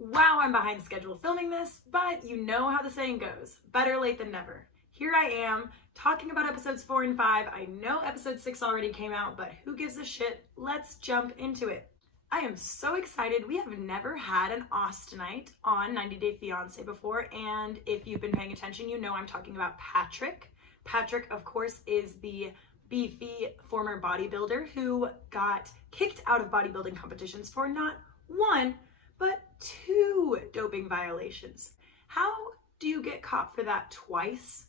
Wow, I'm behind schedule filming this, but you know how the saying goes, better late than never. Here I am, talking about episodes 4 and 5. I know episode 6 already came out, but who gives a shit? Let's jump into it. I am so excited. We have never had an Austinite on 90 Day Fiance before, and if you've been paying attention, you know I'm talking about Patrick. Patrick, of course, is the beefy former bodybuilder who got kicked out of bodybuilding competitions for not one, but 2 doping violations. How do you get caught for that twice?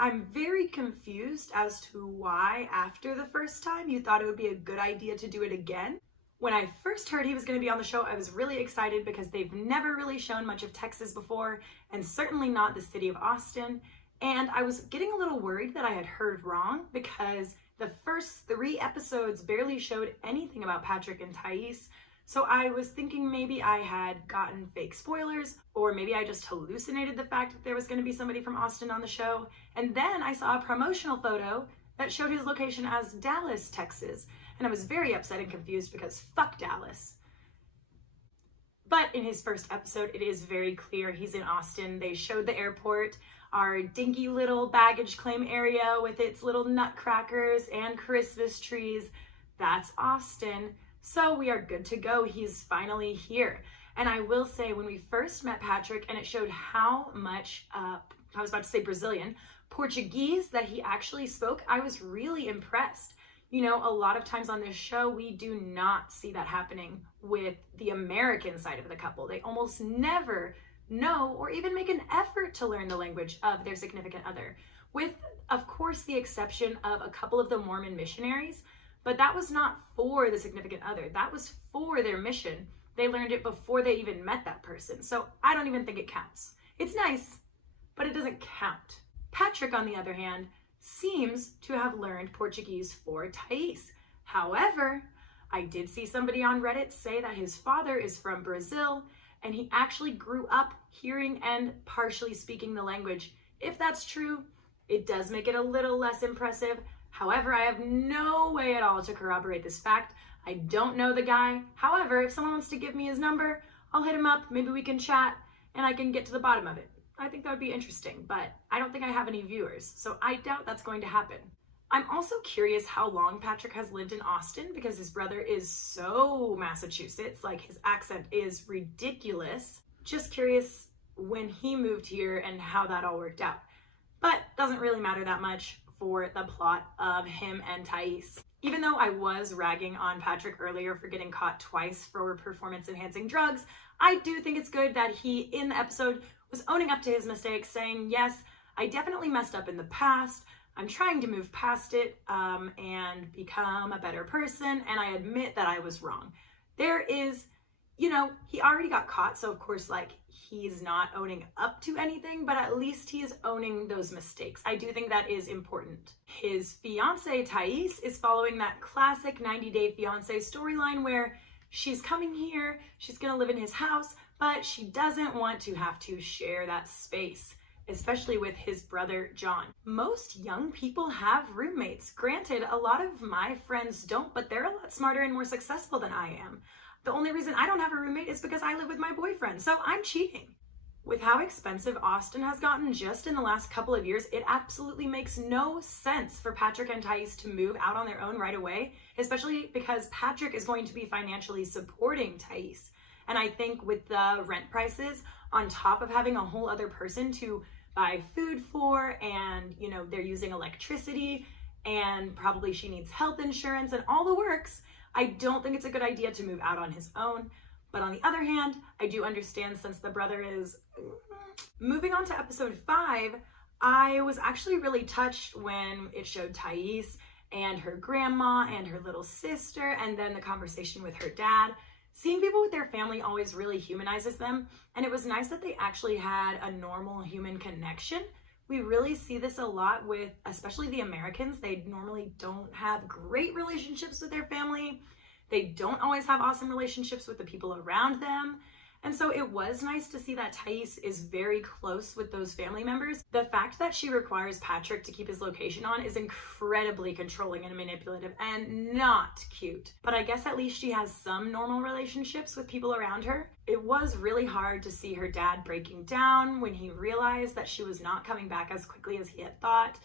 I'm very confused as to why after the first time you thought it would be a good idea to do it again. When I first heard he was going to be on the show, I was really excited because they've never really shown much of Texas before, and certainly not the city of Austin. And I was getting a little worried that I had heard wrong because the first 3 episodes barely showed anything about Patrick and Thais. So I was thinking maybe I had gotten fake spoilers, or maybe I just hallucinated the fact that there was going to be somebody from Austin on the show. And then I saw a promotional photo that showed his location as Dallas, Texas. And I was very upset and confused because fuck Dallas. But in his first episode, it is very clear he's in Austin. They showed the airport, our dinky little baggage claim area with its little nutcrackers and Christmas trees. That's Austin. So we are good to go. He's finally here. And I will say, when we first met Patrick and it showed how much, I was about to say Brazilian, Portuguese that he actually spoke, I was really impressed. You know, a lot of times on this show, we do not see that happening with the American side of the couple. They almost never know or even make an effort to learn the language of their significant other, with, of course, the exception of a couple of the Mormon missionaries. But that was not for the significant other. That was for their mission. They learned it before they even met that person. So I don't even think it counts. It's nice, but it doesn't count. Patrick, on the other hand, seems to have learned Portuguese for Thais. However, I did see somebody on Reddit say that his father is from Brazil and he actually grew up hearing and partially speaking the language. If that's true, it does make it a little less impressive. However, I have no way at all to corroborate this fact. I don't know the guy. However, if someone wants to give me his number, I'll hit him up. Maybe we can chat and I can get to the bottom of it. I think that would be interesting, but I don't think I have any viewers, so I doubt that's going to happen. I'm also curious how long Patrick has lived in Austin because his brother is so Massachusetts, like his accent is ridiculous. Just curious when he moved here and how that all worked out. But doesn't really matter that much for the plot of him and Thais. Even though I was ragging on Patrick earlier for getting caught twice for performance-enhancing drugs, I do think it's good that he, in the episode, was owning up to his mistakes, saying, yes, I definitely messed up in the past. I'm trying to move past it and become a better person, and I admit that I was wrong. There is, you know, he already got caught, so of course, like, he's not owning up to anything, but at least he is owning those mistakes. I do think that is important. His fiance, Thais, is following that classic 90 Day Fiance storyline where she's coming here, she's gonna live in his house, but she doesn't want to have to share that space, especially with his brother, John. Most young people have roommates. Granted, a lot of my friends don't, but they're a lot smarter and more successful than I am. The only reason I don't have a roommate is because I live with my boyfriend, so I'm cheating. With how expensive Austin has gotten just in the last couple of years, it absolutely makes no sense for Patrick and Thais to move out on their own right away, especially because Patrick is going to be financially supporting Thais. And I think with the rent prices, on top of having a whole other person to buy food for, and, you know, they're using electricity, and probably she needs health insurance and all the works, I don't think it's a good idea to move out on his own. But on the other hand, I do understand since the brother is... Moving on to episode 5, I was actually really touched when it showed Thais and her grandma and her little sister, and then the conversation with her dad. Seeing people with their family always really humanizes them, and it was nice that they actually had a normal human connection. We really see this a lot with, especially the Americans. They normally don't have great relationships with their family. They don't always have awesome relationships with the people around them. And so it was nice to see that Thais is very close with those family members. The fact that she requires Patrick to keep his location on is incredibly controlling and manipulative and not cute. But I guess at least she has some normal relationships with people around her. It was really hard to see her dad breaking down when he realized that she was not coming back as quickly as he had thought.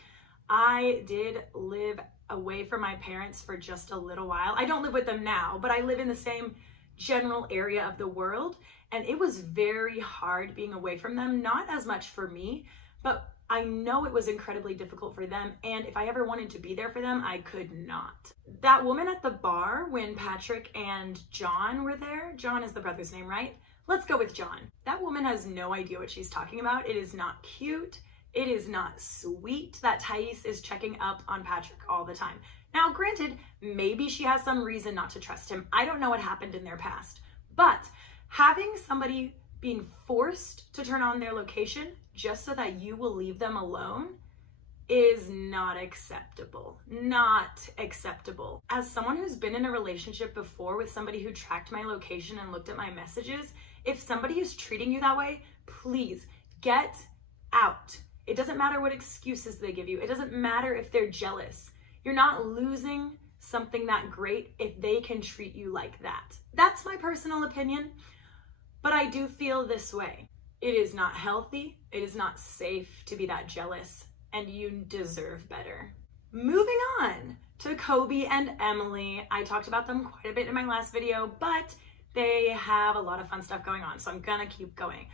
I did live away from my parents for just a little while. I don't live with them now, but I live in the same general area of the world, and it was very hard being away from them. Not as much for me, but I know it was incredibly difficult for them, and if I ever wanted to be there for them, I could not. That woman at the bar when Patrick and John were there, John is the brother's name, right? Let's go with John. That woman has no idea what she's talking about. It is not cute. It is not sweet that Thais is checking up on Patrick all the time. Now, granted, maybe she has some reason not to trust him. I don't know what happened in their past, but having somebody being forced to turn on their location just so that you will leave them alone is not acceptable. Not acceptable. As someone who's been in a relationship before with somebody who tracked my location and looked at my messages, if somebody is treating you that way, please get out. It doesn't matter what excuses they give you. It doesn't matter if they're jealous. You're not losing something that great if they can treat you like that. That's my personal opinion, but I do feel this way. It is not healthy. It is not safe to be that jealous, and you deserve better. Moving on to Kobe and Emily. I talked about them quite a bit in my last video, but they have a lot of fun stuff going on, so I'm gonna keep going.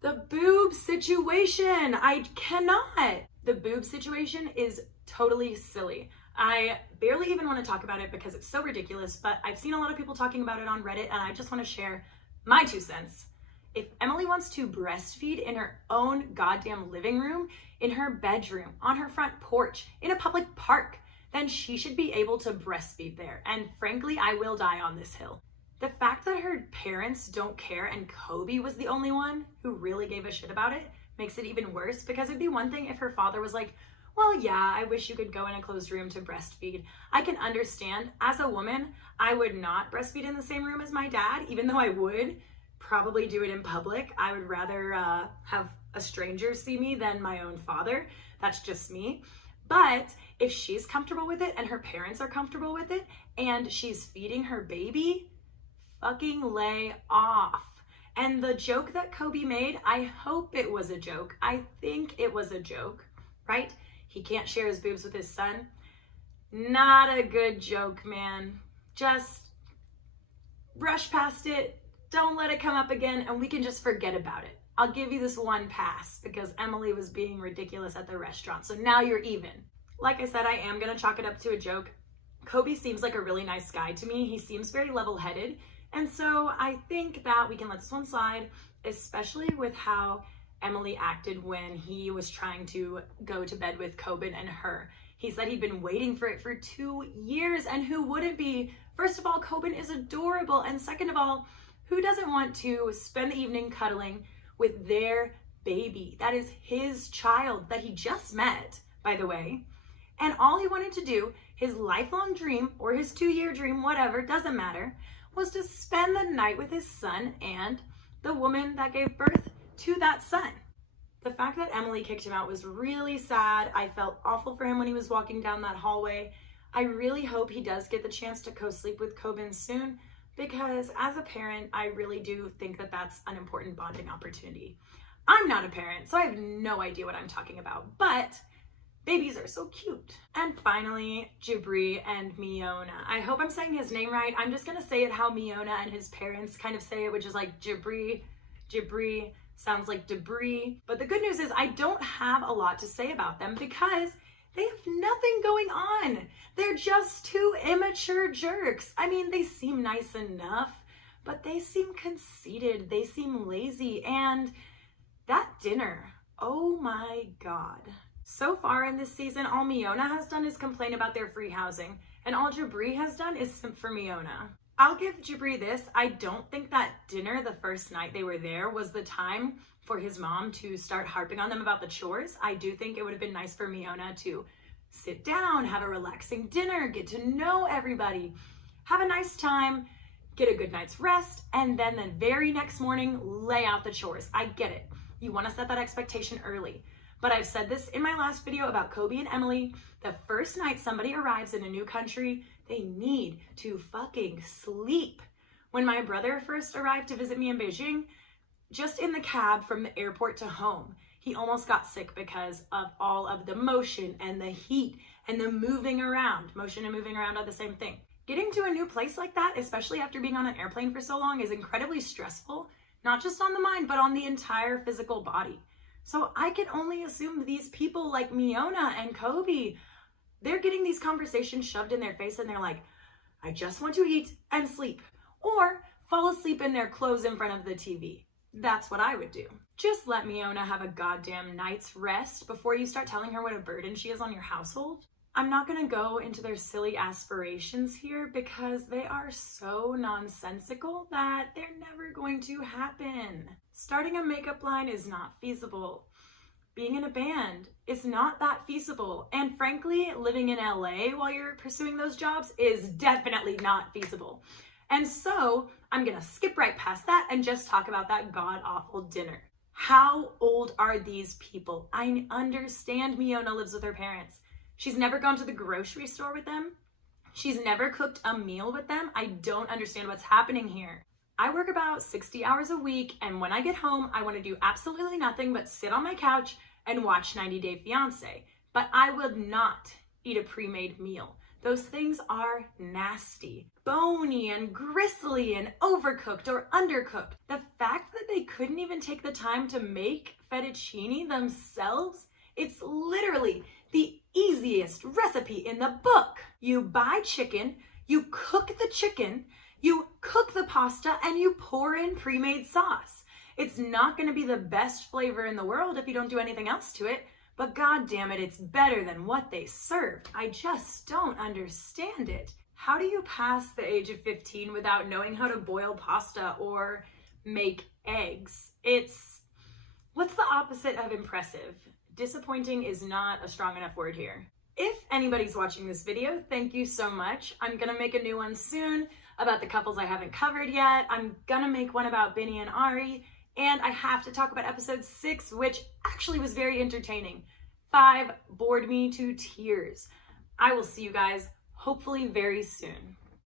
The boob situation. I cannot. The boob situation is totally silly. I barely even want to talk about it because it's so ridiculous, but I've seen a lot of people talking about it on Reddit, and I just want to share my 2 cents. If Emily wants to breastfeed in her own goddamn living room, in her bedroom, on her front porch, in a public park, then she should be able to breastfeed there. And frankly, I will die on this hill. The fact that her parents don't care and Kobe was the only one who really gave a shit about it makes it even worse, because it'd be one thing if her father was like, well, yeah, I wish you could go in a closed room to breastfeed. I can understand. As a woman, I would not breastfeed in the same room as my dad, even though I would probably do it in public. I would rather have a stranger see me than my own father. That's just me. But if she's comfortable with it and her parents are comfortable with it and she's feeding her baby, fucking lay off. And the joke that Kobe made, I hope it was a joke. I think it was a joke, right? He can't share his boobs with his son. Not a good joke, man. Just brush past it. Don't let it come up again, and we can just forget about it. I'll give you this one pass because Emily was being ridiculous at the restaurant. So now you're even. Like I said, I am gonna chalk it up to a joke. Kobe seems like a really nice guy to me. He seems very level-headed. And so I think that we can let this one slide, especially with how Emily acted when he was trying to go to bed with Coben and her. He said he'd been waiting for it for 2 years, and who wouldn't be? First of all, Coben is adorable, and second of all, who doesn't want to spend the evening cuddling with their baby? That is his child that he just met, by the way. And all he wanted to do, his lifelong dream or his 2-year dream, whatever, doesn't matter, was to spend the night with his son and the woman that gave birth to that son. The fact that Emily kicked him out was really sad. I felt awful for him when he was walking down that hallway. I really hope he does get the chance to co-sleep with Coben soon, because as a parent, I really do think that that's an important bonding opportunity. I'm not a parent, so I have no idea what I'm talking about, but babies are so cute. And finally, Jibri and Miona. I hope I'm saying his name right. I'm just gonna say it how Miona and his parents kind of say it, which is like Jibri. Jibri sounds like debris. But the good news is I don't have a lot to say about them because they have nothing going on. They're just 2 immature jerks. I mean, they seem nice enough, but they seem conceited. They seem lazy. And that dinner, oh my God. So far in this season, all Miona has done is complain about their free housing, and all Jibri has done is simp for Miona. I'll give Jibri this. I don't think that dinner the first night they were there was the time for his mom to start harping on them about the chores. I do think it would have been nice for Miona to sit down, have a relaxing dinner, get to know everybody, have a nice time, get a good night's rest, and then the very next morning, lay out the chores. I get it. You want to set that expectation early. But I've said this in my last video about Kobe and Emily. The first night somebody arrives in a new country, they need to fucking sleep. When my brother first arrived to visit me in Beijing, just in the cab from the airport to home, he almost got sick because of all of the motion and the heat and the moving around. Motion and moving around are the same thing. Getting to a new place like that, especially after being on an airplane for so long, is incredibly stressful, not just on the mind, but on the entire physical body. So I can only assume these people like Miona and Kobe, they're getting these conversations shoved in their face and they're like, I just want to eat and sleep, or fall asleep in their clothes in front of the TV. That's what I would do. Just let Miona have a goddamn night's rest before you start telling her what a burden she is on your household. I'm not gonna go into their silly aspirations here because they are so nonsensical that they're never going to happen. Starting a makeup line is not feasible. Being in a band is not that feasible. And frankly, living in LA while you're pursuing those jobs is definitely not feasible. And so I'm gonna skip right past that and just talk about that god-awful dinner. How old are these people? I understand Miona lives with her parents. She's never gone to the grocery store with them. She's never cooked a meal with them. I don't understand what's happening here. I work about 60 hours a week, and when I get home, I want to do absolutely nothing but sit on my couch and watch 90 Day Fiance. But I would not eat a pre-made meal. Those things are nasty, bony and gristly and overcooked or undercooked. The fact that they couldn't even take the time to make fettuccine themselves, it's literally the easiest recipe in the book. You buy chicken, you cook the chicken, you cook the pasta, and you pour in pre-made sauce. It's not gonna be the best flavor in the world if you don't do anything else to it, but god damn it, it's better than what they served. I just don't understand it. How do you pass the age of 15 without knowing how to boil pasta or make eggs? What's the opposite of impressive? Disappointing is not a strong enough word here. If anybody's watching this video, thank you so much. I'm gonna make a new one soon about the couples I haven't covered yet. I'm gonna make one about Binny and Ari, and I have to talk about episode 6, which actually was very entertaining. 5 bored me to tears. I will see you guys hopefully very soon.